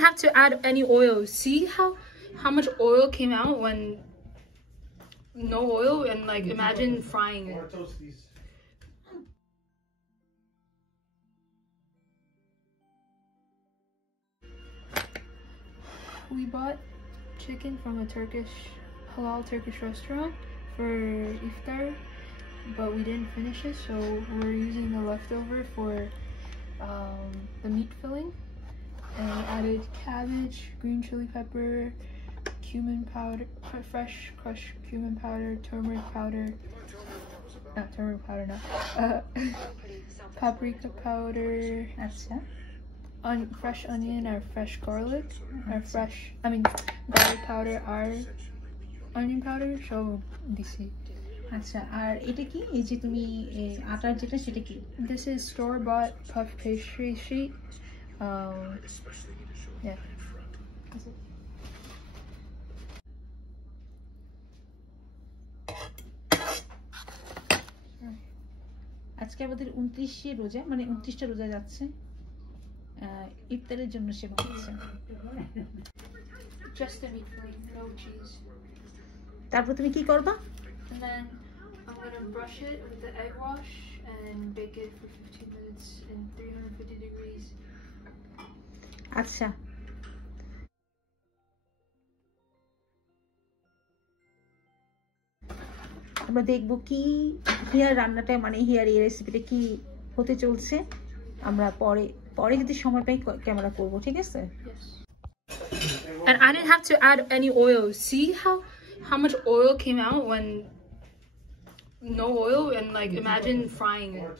didn't have to add any oil. See how much oil came out when no oil, and like imagine frying it. We bought chicken from a halal Turkish restaurant for Iftar, but we didn't finish it, so we're using the leftover for the meat filling. And we added cabbage, green chili pepper, cumin powder, fresh crushed cumin powder, turmeric powder, not turmeric powder, no, paprika powder, fresh onion or fresh garlic, or garlic powder or onion powder. So this is. আচ্ছা, আর এটা কি, এই যে তুমি আটার যেটা, সেটা কি? This is store-bought puff pastry sheet. Yeah. আজকে আমাদের 29 রোজা, মানে 29টা রোজা যাচ্ছে। ইফতারের জন্য সে বানাচ্ছে। Just the meat filling, no cheese. তারপর তুমি কি করবা? And then I'm gonna brush it with the egg wash and bake it for 15 minutes in 350 degrees. আচ্ছা, আমরা দেখবো কি হিয়ার রান্নাটা, মানে হিয়ার এই রেসিপিটা কি হতে চলছে। আমরা পরে যদি সময় পাই ক্যামেরা করব, ঠিক আছে? And I didn't have to add any oil. See how much oil came out when no oil, and like imagine frying it.